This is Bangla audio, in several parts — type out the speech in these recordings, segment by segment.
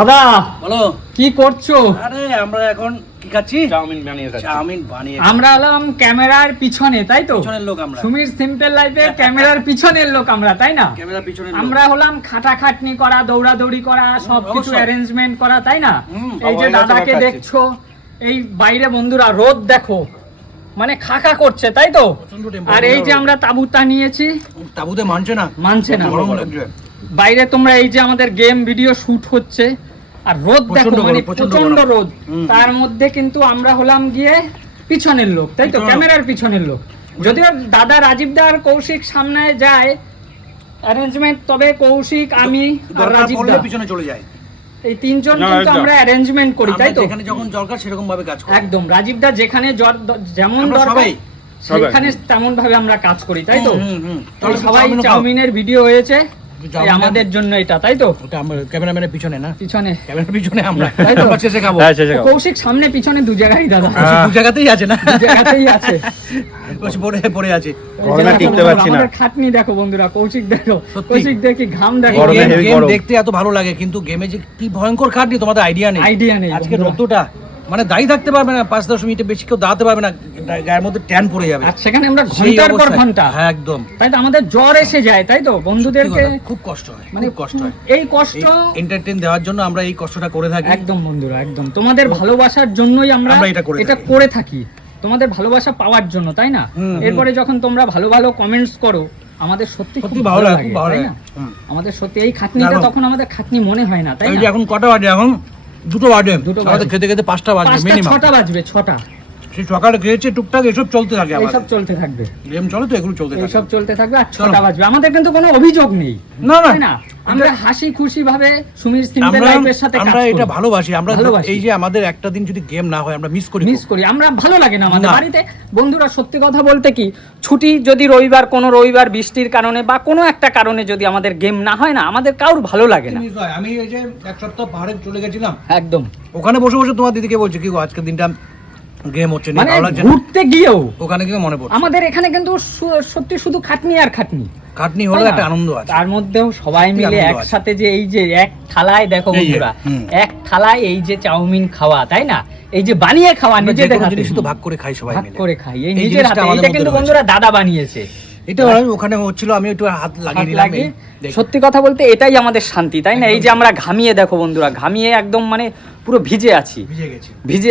দাদা বলো কি করছো? আরে আমরা এখন কি খাচ্ছি? চাউমিন বানিয়ে আমরা হলাম ক্যামেরার পিছনে, তাই তো? পিছনের লোক আমরা। সুমির সিম্পল লাইফে ক্যামেরার পিছনের লোক আমরা, তাই না? ক্যামেরার পিছনের লোক। আমরা হলাম খাটাখাটনি করা, দৌড়াদৌড়ি করা, সবকিছু অ্যারেঞ্জমেন্ট করা, তাই না? এই যে দাদাকে দেখছো, এই বাইরে বন্ধুরা রোদ দেখো, মানে খাকা করছে, তাই তো? আর এই যে আমরা তাঁবুটা নিয়েছি, তাঁবুতে মানছে না গরম লাগছে। বাইরে তোমরা এই যে আমাদের গেম ভিডিও শুট হচ্ছে আর রোদ দেখো, মানে প্রচন্ড রোদ, তার মধ্যে কিন্তু আমরা হলাম গিয়ে পিছনের লোক, তাই তো? ক্যামেরার পিছনের লোক। যদিও দাদা রাজীব দা আর কৌশিক সামনে যায় অ্যারেঞ্জমেন্ট, তবে কৌশিক আমি আর রাজীব দা পিছনে চলে যায়। এই তিনজন কিন্তু আমরা অ্যারেঞ্জমেন্ট করি, তাই তো? এখানে যখন দরকার সেরকম ভাবে কাজ করি। একদম রাজীব দা যেখানে যেমন দরকার সেখানে তেমন ভাবে আমরা কাজ করি, তাই তো? সবাই চাউমিনের ভিডিও হয়েছে আমাদের জন্য এটা, তাই তো? ক্যামেরাম্যানের পিছনে না, পিছনে ক্যামেরার পিছনে আমরা, তাই তো? শেষে খাবো। কৌশিক সামনে পিছনে দু জায়গায় দাদা, দু জায়গাতেই আছে না, দু জায়গাতেই আছে, পড়ে আছে। গরমে টিকতে পারছি না। আমাদের খাটনি দেখো বন্ধুরা, কৌশিক দেখো, কৌশিক দেখি ঘাম দেখো। গেম দেখতে এত ভালো লাগে, কিন্তু গেমে যে কি ভয়ঙ্কর খাটনি তোমাদের আইডিয়া নেই। আজকে রোদ্দুরটা মানে দাঁড়িয়ে থাকতে পারবে না, 5-10 মিনিটে বেশি কেউ দাঁড়াতে পারবে না, গায়ের মধ্যে ট্যান পড়ে যাবে। আর সেখানে আমরা ঘন্টার পর ঘন্টা, হ্যাঁ একদম, তাই তো? আমাদের জ্বর এসে যায়, তাই তো? বন্ধুদেরকে খুব কষ্ট হয়, মানে কষ্ট হয়। এই কষ্ট এন্টারটেইন দেওয়ার জন্য আমরা এই কষ্টটা করে থাকি। একদম বন্ধুরা, একদম তোমাদের ভালোবাসার জন্যই আমরা এটা করে থাকি, তোমাদের ভালোবাসা পাওয়ার জন্য, তাই না? এরপরে যখন তোমরা ভালো ভালো কমেন্টস করো আমাদের সত্যি খুব ভালো লাগে, তাই না? আমাদের সত্যি এই খাটনিটা তখন আমাদের খাটনি মনে হয় না, তাই না? এখন কটা বাজে? এখন দুটো বাজে, আমাদের খেতে খেতে 5টা বাজবে, মিনিমাম 6টা বাজবে, 6টা। সেই সকালে খেয়েছে, টুকটাক এসব চলতে থাকে, এইসব চলতে থাকবে, গেম চলে তো, এগুলো চলতে থাকে, এইসব চলতে থাকবে। আর 6টা বাজবে, আমাদের কিন্তু কোনো অভিযোগ নেই, না? আমরা হাসি খুশি ভাবে সুমির সিম্পল লাইফের সাথে কাজ করি, আমরা এটা ভালোবাসি। আমরা এই যে আমাদের একটা দিন যদি গেম না হয় আমরা মিস করি, আমরা ভালো লাগে না আমাদের বাড়িতে। বন্ধুরা সত্যি কথা বলতে কি, ছুটি যদি কোনো রবিবার বৃষ্টির কারণে বা কোনো একটা কারণে যদি আমাদের গেম না হয় না, আমাদের কারোর ভালো লাগে না। আমি এই যে এক সপ্তাহ পাহাড়ে চলে গেছিলাম, একদম ওখানে বসে বসে তোমার দিদিকে বলছি, কি গো আজকের দিনটা গেম হচ্ছে না, ভালো লাগছে, ঘুরতে গিয়েও ওখানে গিয়ে মনে পড়ছে আমাদের এখানে কিন্তু সত্যি শুধু খাটনি আর খাটনি হলো, একটা আনন্দ আছে। তার মধ্যেও সবাই মিলে একসাথে যে এই যে এক থালায় দেখো বন্ধুরা, এক থালায় এই যে চাউমিন খাওয়া, তাই না? এই যে বানিয়ে খাওয়া, নিজেদের হাতে শুধু ভাগ করে খাই, সবাই মিলে ভাগ করে খাই, এই নিজের হাতে। এটা কিন্তু বন্ধুরা দাদা বানিয়েছে, এটা ওখানে হচ্ছিল, আমি একটু হাত লাগিয়ে দিলাম। সত্যি কথা বলতে এটাই আমাদের শান্তি, তাই না? এই যে আমরা ঘামিয়ে দেখো বন্ধুরা, ঘামিয়ে একদম মানে পুরো ভিজে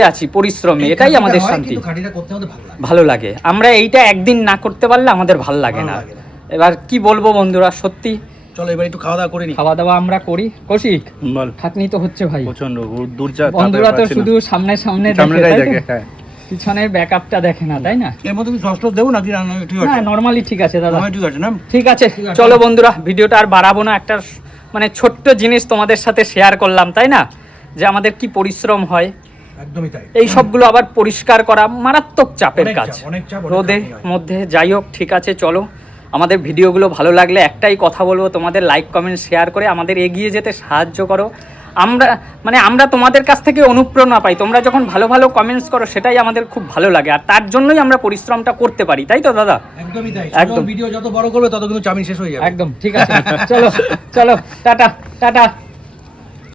আছি পরিশ্রমে, এটাই আমাদের শান্তি, ভালো লাগে। আমরা এইটা একদিন না করতে পারলে আমাদের ভালো লাগে না। এবার কি বলবো বন্ধুরা, সত্যি চলো এবার একটু খাওয়া দাওয়া করে নি। খাওয়া দাওয়া আমরা করি। কৌশিক বল, খাটনি তো হচ্ছে ভাই প্রচন্ড, বন্ধুরা তো শুধু সামনে দেখে, পিছনে ব্যাকআপটা দেখে না, তাই না? এর মধ্যে সস দেবো নাকি? ঠিক আছে, হ্যাঁ নরমালি ঠিক আছে দাদা, ঠিক আছে না? ঠিক আছে। চলো বন্ধুরা, ভিডিওটা আর বাড়াবো না, একটা মানে ছোট্ট জিনিস তোমাদের সাথে শেয়ার করলাম, তাই না? যে আমাদের কি পরিশ্রম হয়, একদমই তাই। এই সবগুলো আবার পরিষ্কার করা মারাত্মক চাপের কাজ রোদের মধ্যে। যাই হোক, ঠিক আছে, চলো। আমাদের ভিডিওগুলো ভালো লাগলে একটাই কথা বলবো, তোমাদের লাইক কমেন্ট শেয়ার করে আমাদের এগিয়ে যেতে সাহায্য করো। আমরা তোমাদের কাছ থেকে অনুপ্রেরণা পাই, তোমরা যখন ভালো ভালো কমেন্টস করো সেটাই আমাদের খুব ভালো লাগে, আর তার জন্যই আমরা পরিশ্রমটা করতে পারি, তাই তো দাদা? একদমই তাই। একদম, ভিডিও যত বড় করবে তত কিন্তু চাউমিন শেষ হয়ে যাবে। একদম ঠিক আছে, চলো টাটা।